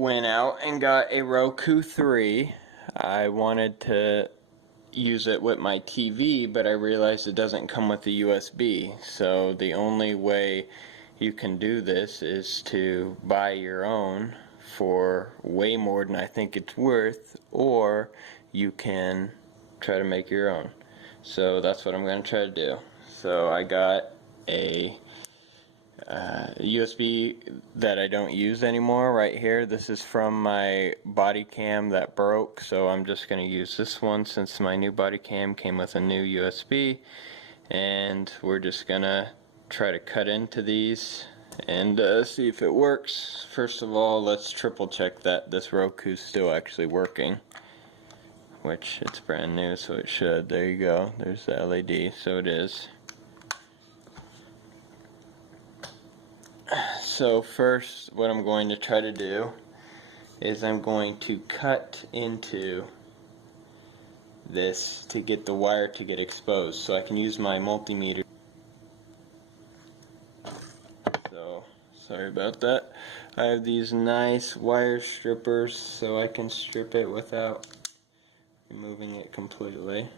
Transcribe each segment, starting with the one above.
went out and got a Roku 3. I wanted to use it with my TV, but I realized it doesn't come with a USB. So the only way you can do this is to buy your own for way more than I think it's worth, or you can try to make your own. So that's what I'm going to try to do. So I got a USB that I don't use anymore right here. This is from my body cam that broke, so I'm just going to use this one since my new body cam came with a new USB, and we're just going to try to cut into these and see if it works. First of all, let's triple check that this Roku's still actually working, which it's brand new, so it should. There you go, there's the LED, so it is. So first, what I'm going to try to do is I'm going to cut into this to get the wire to get exposed, so I can use my multimeter. So, sorry about that. I have these nice wire strippers, so I can strip it without removing it completely.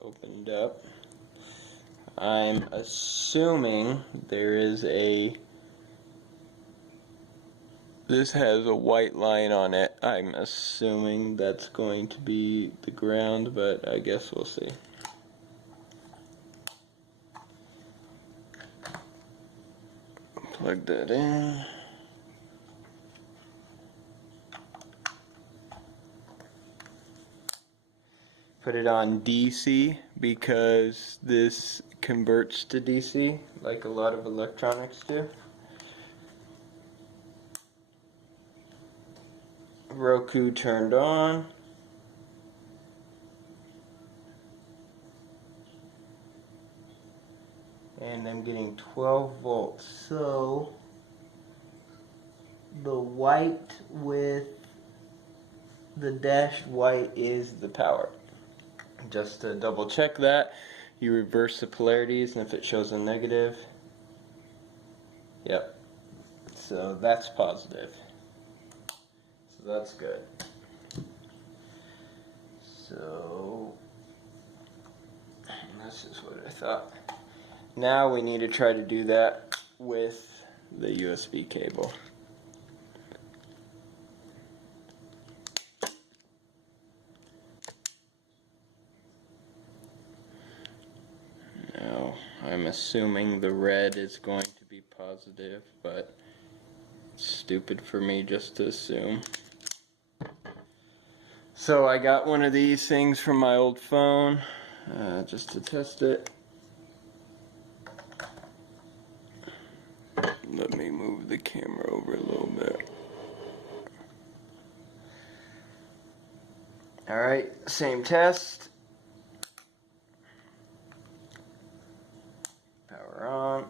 Opened up. I'm assuming there is this has a white line on it. I'm assuming that's going to be the ground, but I guess we'll see. Plug that in. Put it on DC because this converts to DC like a lot of electronics do. Roku turned on. And I'm getting 12 volts. So the white with the dashed white is the power. Just to double check that, you reverse the polarities, and if it shows a negative, yep, so that's positive, so that's good. So this is what I thought. Now we need to try to do that with the USB cable. I'm assuming the red is going to be positive, but it's stupid for me just to assume. So I got one of these things from my old phone, just to test it. Let me move the camera over a little bit. Alright, same test. Power on.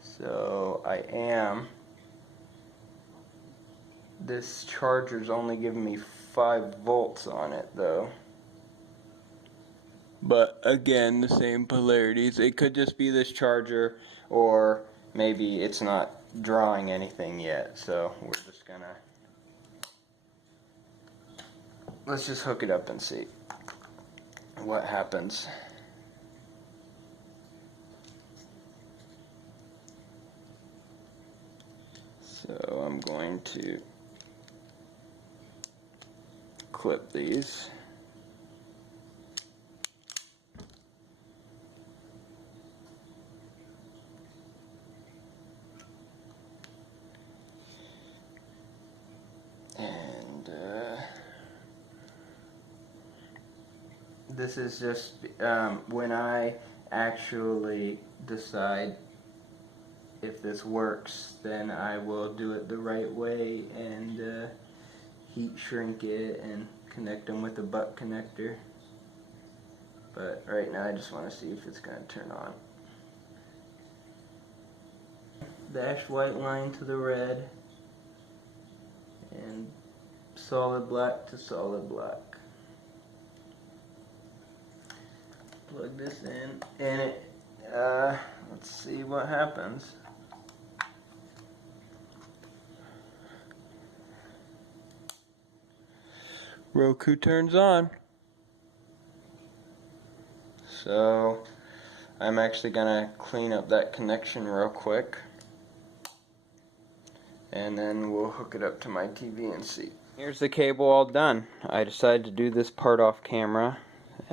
So this charger's only giving me 5 volts on it though. But again, the same polarities. It could just be this charger, or maybe it's not drawing anything yet. So we're just gonna, let's just hook it up and see what happens. So I'm going to clip these. And this is just when I actually decide if this works, then I will do it the right way and heat shrink it and connect them with a butt connector. But right now I just want to see if it's going to turn on. Dash white line to the red and solid black to solid black. plug this in, and it, let's see what happens. Roku turns on. So I'm actually gonna clean up that connection real quick, and then we'll hook it up to my TV and see. Here's the cable all done. I decided to do this part off camera.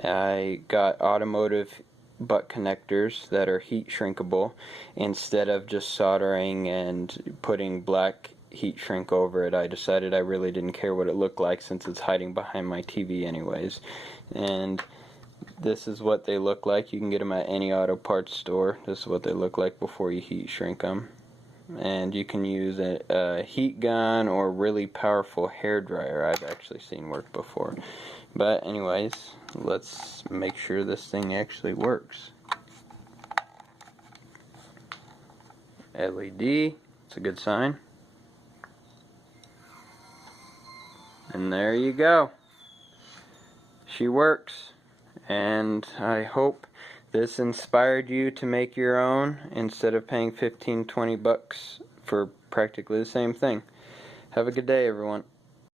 I got automotive butt connectors that are heat shrinkable instead of just soldering and putting black heat shrink over it. I decided I really didn't care what it looked like since it's hiding behind my TV anyways. And this is what they look like. You can get them at any auto parts store. This is what they look like before you heat shrink them. And you can use a heat gun or really powerful hair dryer. I've actually seen work before. But anyways, let's make sure this thing actually works. LED, it's a good sign. And there you go. She works. And I hope this inspired you to make your own instead of paying $15-20 for practically the same thing. Have a good day, everyone.